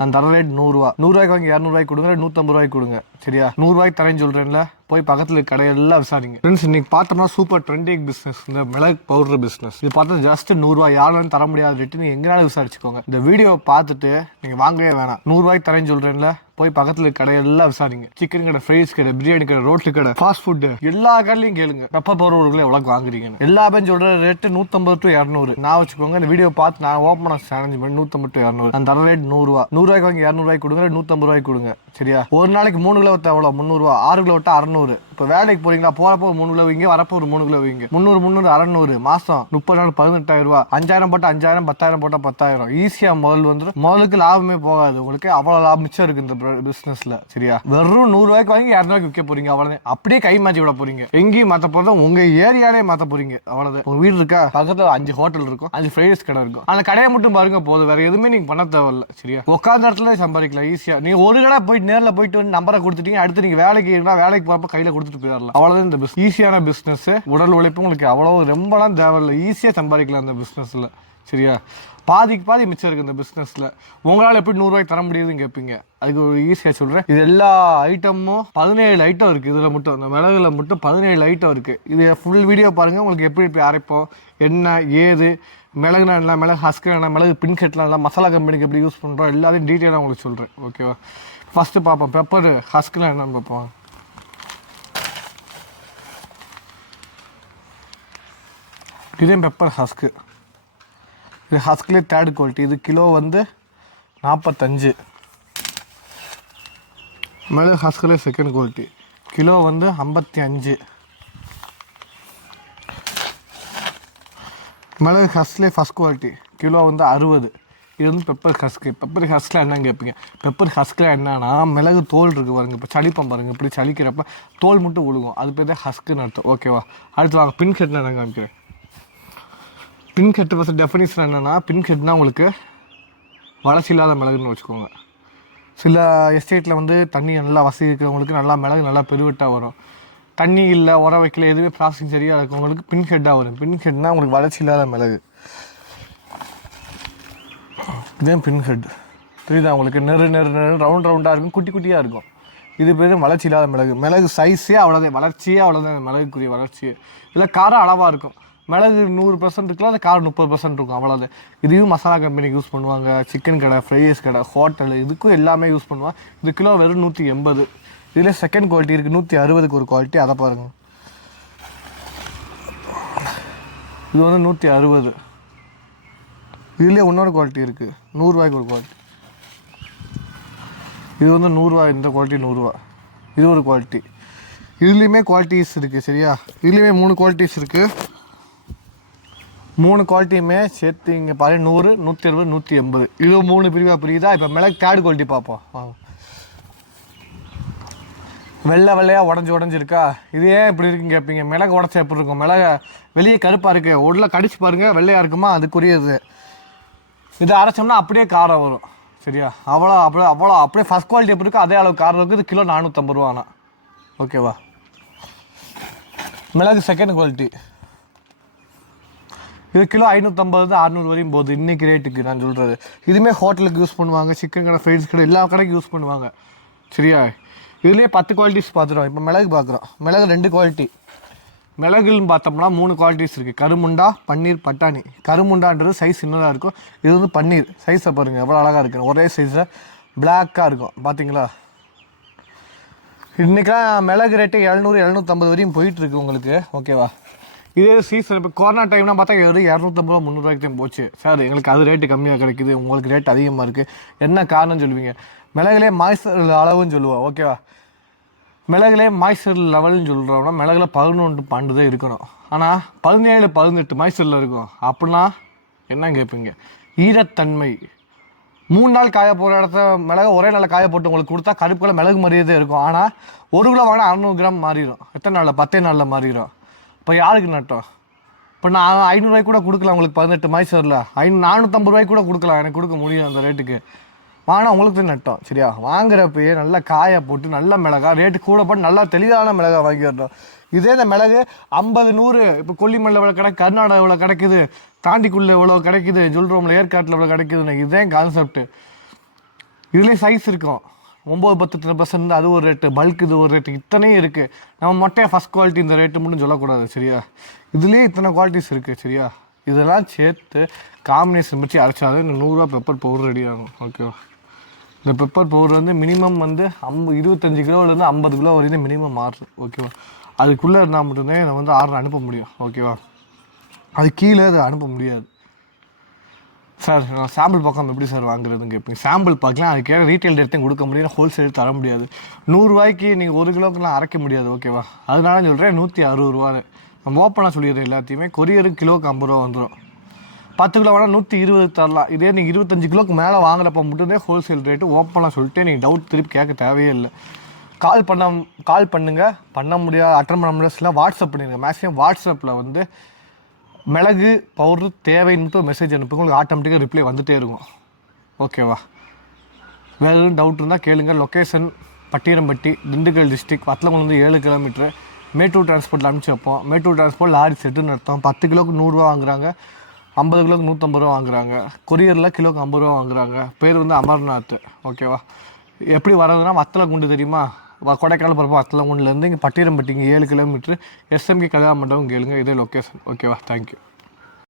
நான் தர ரேட் 100 ரூபா. 100 ரூபாய்க்கு வாங்கி 200 ரூபாய்க்கு கொடுங்க, 150 ரூபாய்க்கு கொடுங்க. சரியா? 100 ரூபாய்க்கு தரேன்னு சொல்றேன்ல, போய் பக்கத்துல கடையெல்லாம் விசாரிங்க. ஃப்ரெண்ட்ஸ், இன்னைக்கு பார்த்தோம்னா சூப்பர் ட்ரெண்டிங் பிசினஸ் இந்த மிளகு பவுடர் பிசினஸ். இது பார்த்தா ஜஸ்ட் 100 ரூபாய். யாரும் தர முடியாது ரேட்டு நீங்க எங்கனாலும் விசாரிச்சுக்கோங்க. இந்த வீடியோ பார்த்துட்டு நீங்க வாங்கவே வேணாம். 100 ரூபாய்க்கு தரேன்னு சொல்றேன்ல, போய் பக்கத்துல கடையெல்லாம் விசாரிங்க. சிக்கன் கடை, ஃப்ரைஸ் கடை, பிரியாணி கடை, ரோட்டு கடை, ஃபாஸ்ட் ஃபுட் எல்லா கடையிலையும் கேளுங்க பெப்பர் பவுடர் எவ்வளவு வாங்குறீங்கன்னு. எல்லா பேரும் சொல்ற ரேட்டு 150 to 200. நான் வச்சுக்கோங்க, இந்த வீடியோ பார்த்து நான் ஓப்பன் சேலஞ்ச் பண்ணி 150 to 200. நான் தர ரேட் 100 ரூபா. 100 ரூபாய்க்கு வாங்கி 200 ரூபாய்க்கு கொடுங்க, 150 ரூபாய்க்கு கொடுங்க. சரியா? ஒரு நாளைக்கு 3 கிலோ வித்தா எவ்வளோ? 300 ரூபா. 6 கிலோ விட்டா 600. இப்போ வேலைக்கு போறீங்களா, போறப்போ 3 கிலோ வைங்க, வரப்போ ஒரு 3 கிலோ வைங்க. 300 600 மாசம் 30 நாள் 18,000 ரூபா. 5000 போட்டா 5000, 10,000 போட்டா 10,000. ஈஸியா முதல் வந்துடும். முதலுக்கு லாபமே போகாது உங்களுக்கு. அவ்வளவு லாபம் மிச்சம் இருக்கு இந்த பிசினஸ்ல. சரியா? வெறும் 100 ரூபாய்க்கு வாங்கி 200 ரூபாய்க்கு விற்க போறீங்க. அவ்வளவுதான். அப்படியே கை மாற்றி விட போறீங்க. எங்கேயும் மாத்த போறதும் உங்க ஏரியாலே மாத்த போறீங்க. அவ்வளவுதான். உங்க வீடு இருக்கா, பக்கத்துல 5 ஹோட்டல் இருக்கும், 5 ஃப்ரைஸ் கடை இருக்கும். அந்த கடையை மட்டும் பாருங்க போதும். வேற எதுவுமே நீங்க பண்ண தேவையில்ல. சரியா? உட்கார்ந்த இடத்துல சம்பாதிக்கலாம் ஈஸியா. நீங்க ஒரு கடை போயிட்டு நேரில் போயிட்டு வந்து நம்பரை கொடுத்துட்டீங்க, அடுத்து நீங்க வேலைக்கு போறப்ப கையில கொடுத்துட்டு போயிடலாம். அவ்வளவுதான் இந்த ஈஸியான பிசினஸ். உடல் உழைப்பு உங்களுக்கு அவ்வளவு ரொம்பலாம் தேவையில்லை. ஈஸியா சம்பாதிக்கலாம் இந்த பிசினஸ்ல. சரியா? பாதிக்கு பாதி மிச்சம் இருக்கு இந்த பிசினஸ்ல. உங்களால் எப்படி 100 ரூபாய்க்கு தர முடியுதுன்னு கேட்பீங்க. அதுக்கு ஒரு ஈஸியா சொல்றேன். இது எல்லா ஐட்டமும் 17 ஐட்டம் இருக்கு. இதுல மட்டும் இந்த மிளகுல மட்டும் 17 ஐட்டம் இருக்கு. இது ஃபுல் வீடியோ பாருங்க. உங்களுக்கு எப்படி அரைப்போம், என்ன ஏது, மிளகுனா என்ன, மிளகு ஹஸ்கர் என்ன, மிளகு பின்கெட்லாம் இல்லை, மசாலா கம்பெனிக்கு எப்படி யூஸ் பண்றோம், எல்லாத்தையும் டீட்டெயிலாக உங்களுக்கு சொல்றேன். ஓகேவா? ஃபர்ஸ்ட் பார்ப்போம் பெப்பர் ஹஸ்க்லாம் என்னன்னு பார்ப்போம். இதே பெப்பர் ஹஸ்க்கு. இது ஹஸ்க்லேயே 3rd குவாலிட்டி. இது கிலோ வந்து 45. மிளகு ஹஸ்க்லேயே 2nd குவாலிட்டி. கிலோ வந்து 55. மிளகு ஹஸ்க்லேயே 1st குவாலிட்டி. கிலோ வந்து 60. இது வந்து பெப்பர் ஹஸ்க்கு. பெப்பர் ஹஸ்கில் என்னன்னு கேட்பீங்க. பெப்பர் ஹஸ்கில் என்னன்னா, மிளகு தோல் இருக்குது பாருங்க. இப்போ சளிப்பம் பாருங்க, இப்படி சளிக்கிறப்ப தோல் மட்டும் விழுகும். அது பேர் தான் ஹஸ்க்குன்னு அர்த்தம். ஓகேவா? அடுத்து வாங்க பின்கெட்னா என்ன காமிக்கிறேன். பின்கெட்டு ஃபஸ்ட் டெஃபினிஷன் என்னென்னா, பின்கெட்னா உங்களுக்கு வளர்ச்சி இல்லாத மிளகுன்னு வச்சுக்கோங்க. சில எஸ்டேட்டில் வந்து தண்ணி நல்லா வசதி இருக்கிறவங்களுக்கு நல்லா மிளகு நல்லா பெருவெட்டாக வரும். தண்ணி இல்லை, உரம் வைக்கல, எதுவுமே ப்ராசஸிங் சரியாக இருக்கவங்களுக்கு பின்கெட்டாக வரும். பின்கெட்னா உங்களுக்கு வளர்ச்சி இல்லாத மிளகு. இதே பின்ஹெட் தெரியுதா உங்களுக்கு? நெரு ரவுண்டாக இருக்கும், குட்டி குட்டியாக இருக்கும். இது பேர் வளர்ச்சி இல்லாத மிளகு. மிளகு சைஸே அவ்வளோதான், வளர்ச்சியே அவ்வளோதான். மிளகுக்குரிய வளர்ச்சியே இல்லை. காரம் அளவாக இருக்கும். மிளகு 100% இருக்கலாம், அது காரம் 30% இருக்கும். அவ்வளோதான். இதையும் மசாலா கம்பெனிக்கு யூஸ் பண்ணுவாங்க. சிக்கன் கடை, ஃப்ரைஸ் கடை, ஹோட்டல், இதுக்கும் எல்லாமே யூஸ் பண்ணுவாங்க. இது கிலோ வெறும் 180. இதில் 2nd குவாலிட்டி இருக்குது, 160க்கு ஒரு குவாலிட்டி. அதை பாருங்கள். இது வந்து 160. இதுலேயே இன்னொரு குவாலிட்டி இருக்குது, 100 ரூபாய்க்கு ஒரு குவாலிட்டி. இது வந்து 100 ரூபா. இந்த குவாலிட்டி 100 ரூபா. இது ஒரு குவாலிட்டி. இதுலேயுமே குவாலிட்டிஸ் இருக்குது. சரியா? இதுலேயுமே 3 குவாலிட்டிஸ் இருக்குது. 3 குவாலிட்டியுமே சேர்த்து இங்கே பாரு, 100, 160, 180. இது 3 பிரிவாக பிரியுதா? இப்போ மிளகு 3rd குவாலிட்டி பார்ப்போம். வாங்க. வெள்ளையாக உடஞ்சிருக்கா? இது ஏன் இப்படி இருக்குன்னு கேட்பீங்க. மிளகு உடச்சா எப்படி இருக்கும்? மிளகு வெளியே கருப்பாக இருக்குது, உள்ள கடிச்சு பாருங்கள் வெள்ளையாக இருக்குமா, அதுக்குரியது. இதை அரைச்சோம்னா அப்படியே காரம் வரும். சரியா? அப்படியே ஃபஸ்ட் குவாலிட்டி எப்படி இருக்கோ அதே அளவு காரம் இருக்குது. இது கிலோ 450 ரூபா. ஆனால் ஓகேவா? மிளகு 2nd குவாலிட்டி. இது கிலோ 550, 600 வரையும் போகுது இன்றைக்கி ரேட்டுக்கு நான் சொல்கிறது. இதுவுமே ஹோட்டலுக்கு யூஸ் பண்ணுவாங்க, சிக்கன் கடை, ஃப்ரைஸ் கடை, எல்லா கடைக்கும் யூஸ் பண்ணுவாங்க. சரியா? இதுலேயே 10 குவாலிட்டிஸ் பார்த்துருவோம். இப்போ மிளகு பார்க்குறோம். மிளகு 2 குவாலிட்டி. மிளகுன்னு பார்த்தோம்னா 3 குவாலிட்டிஸ் இருக்குது. கருமுண்டா, பன்னீர், பட்டாணி. கருமுண்டான்றது சைஸ் சின்னதாக இருக்கும். இது வந்து பன்னீர். சைஸை பாருங்கள் எவ்வளோ அழகாக இருக்குது. ஒரே சைஸில் பிளாக்காக இருக்கும். பார்த்தீங்களா? இன்றைக்கெலாம் மிளகு ரேட்டு 700, 750 வரையும் போயிட்டுருக்கு உங்களுக்கு. ஓகேவா? இதே சீசன் இப்போ கொரோனா டைம்லாம் பார்த்தா 250 ரூபா, 300 ரூபாய்க்கு தான் போச்சு. சார் எங்களுக்கு அது ரேட்டு கம்மியாக கிடைக்குது, உங்களுக்கு ரேட் அதிகமாக இருக்குது, என்ன காரணம்னு சொல்லுவீங்க. மிளகுலேயே மாய்ஸ்சர் அளவுன்னு சொல்லுவோம். ஓகேவா? மிளகுலேயே மாய்ஸ்சர் லெவல்னு சொல்கிறோம்னா மிளகுல 11, 12 தான் இருக்கணும். ஆனால் 17, 18 மாய்ஸ்சரில் இருக்கும். அப்படின்னா என்ன கேட்பீங்க? ஈரத்தன்மை. 3 நாள் காய போகிற இடத்த மிளகு ஒரே நாளில் காய போட்டு உங்களுக்கு கொடுத்தா கருப்புக்குள்ள மிளகு மாதிரியே தான் இருக்கும். ஆனால் 1 கிலோ வாங்கினா 600 கிராம் மாறிடும். எத்தனை நாளில்? 10 நாளில் மாறிடும். இப்போ யாருக்கு நட்டம்? இப்போ நான் 500 ரூபாய்க்கு கூட கொடுக்கலாம் உங்களுக்கு. 18 மாய்ஸ்சரில் 450 ரூபாய்க்கு கூட கொடுக்கலாம். எனக்கு கொடுக்க முடியும் அந்த ரேட்டுக்கு. வாங்கினா உங்களுக்கு தான் நட்டம். சரியா? வாங்குறப்பயே நல்லா காய போட்டு நல்ல மிளகா ரேட்டு கூட போட்டு நல்லா தெளிவான மிளகா வாங்கி வரணும். இதே இந்த மிளகு 50, 100 இப்போ கொல்லிமலை எவ்வளோ கிடைக்கு, கர்நாடகா எவ்வளோ கிடைக்குது, தாண்டிக்குள்ளே எவ்வளோ கிடைக்குது, ஜுல்ரோமில் ஏற்காட்டில் எவ்வளோ கிடைக்குதுன்னு. இதுதான் கான்செப்ட்டு. இதுலேயே சைஸ் இருக்கும் 9-10% அது ஒரு ரேட்டு, பல்க் இது ஒரு ரேட்டு, இத்தனையும் இருக்குது. நம்ம மொட்டையாக ஃபஸ்ட் குவாலிட்டி இந்த ரேட்டு மட்டும் சொல்லக்கூடாது சரியா. இதுலேயே இத்தனை குவாலிட்டிஸ் இருக்குது சரியா. இதெல்லாம் சேர்த்து காம்பினேஷன் வச்சு அரைச்சாலும் இந்த 100 ரூபா பெப்பர் பவுடர் ரெடி ஆகும் ஓகேவா. இந்த பெப்பர் பவுடர் வந்து மினிமம் வந்து 25 கிலோலேருந்து 50 கிலோ வரைக்கும் மினிமம் மாறுது ஓகேவா. அதுக்குள்ளே இருந்தால் மட்டும்தான் நான் வந்து ஆர்டர் அனுப்ப முடியும் ஓகேவா. அது கீழே அதை அனுப்ப முடியாது. சார் நான் சாம்பிள் பார்க்காம எப்படி சார் வாங்குறதுன்னு கேட்பீங்க. சாம்பிள் பார்க்கலாம், அதுக்கேற்ற ரீட்டைல் ரேட்டையும் கொடுக்க முடியாது, ஹோல்சேல் தர முடியாது. 100 ரூபாய்க்கு நீங்கள் 1 கிலோக்கெலாம் அரைக்க முடியாது ஓகேவா. அதனால சொல்கிறேன் 160 ரூபான்னு நம்ம ஓப்பனாக சொல்லிடுறேன். எல்லாத்தையுமே கொரியருக்கு கிலோவுக்கு 50 ரூபா வந்துடும். 10 கிலோ வேணால் 120 தரலாம். இதே நீங்கள் 25 கிலோக்கு மேலே வாங்குறப்ப மட்டும்தான் ஹோல்சேல் ரேட்டு. ஓப்பனாக சொல்லிட்டு நீங்கள் டவுட் திருப்பி கேட்க தேவையே இல்லை. கால் பண்ணுங்கள், பண்ண முடியாது அட்டன் பண்ண முடியாது, வாட்ஸ்அப் பண்ணிடுங்க. மேக்ஸிமம் வாட்ஸ்அப்பில் வந்து மிளகு பவுட்ரு தேவைன்னு மட்டும் மெசேஜ் அனுப்புங்க, உங்களுக்கு ஆட்டோமேட்டிக்காக ரிப்ளை வந்துகிட்டே இருக்கும் ஓகேவா. வேறு எதுவும் டவுட் இருந்தால் கேளுங்க. Location Pattiyarampatti, Dindigul district, Vathalankulam 7 kilometre. Mettur டிரான்ஸ்போர்ட்டில் அனுப்பிச்சி வைப்போம். மேட்டூர் டிரான்ஸ்போர்ட் லாரி செட்டுன்னு அர்த்தம். 10 கிலோக்கு 100 ரூபா வாங்குறாங்க, 50 கிலோக்கு 150 ரூபா வாங்குறாங்க. கொரியரில் கிலோக்கு 50 ரூபா வாங்குறாங்க. பேர் வந்து அமர்நாத் ஓகேவா. எப்படி வர்றதுன்னா வத்தலங்குண்டு தெரியுமா, கொடைக்கானல் போகிறப்ப வத்தலங்குண்டுலேருந்து இங்கே பட்டியரம்பட்டிங்க 7 கிலோமீட்ரு. எஸ்எம்கே கல்யாண மண்டபம் கேளுங்க, இதே லொக்கேஷன் ஓகேவா. தேங்க்யூ.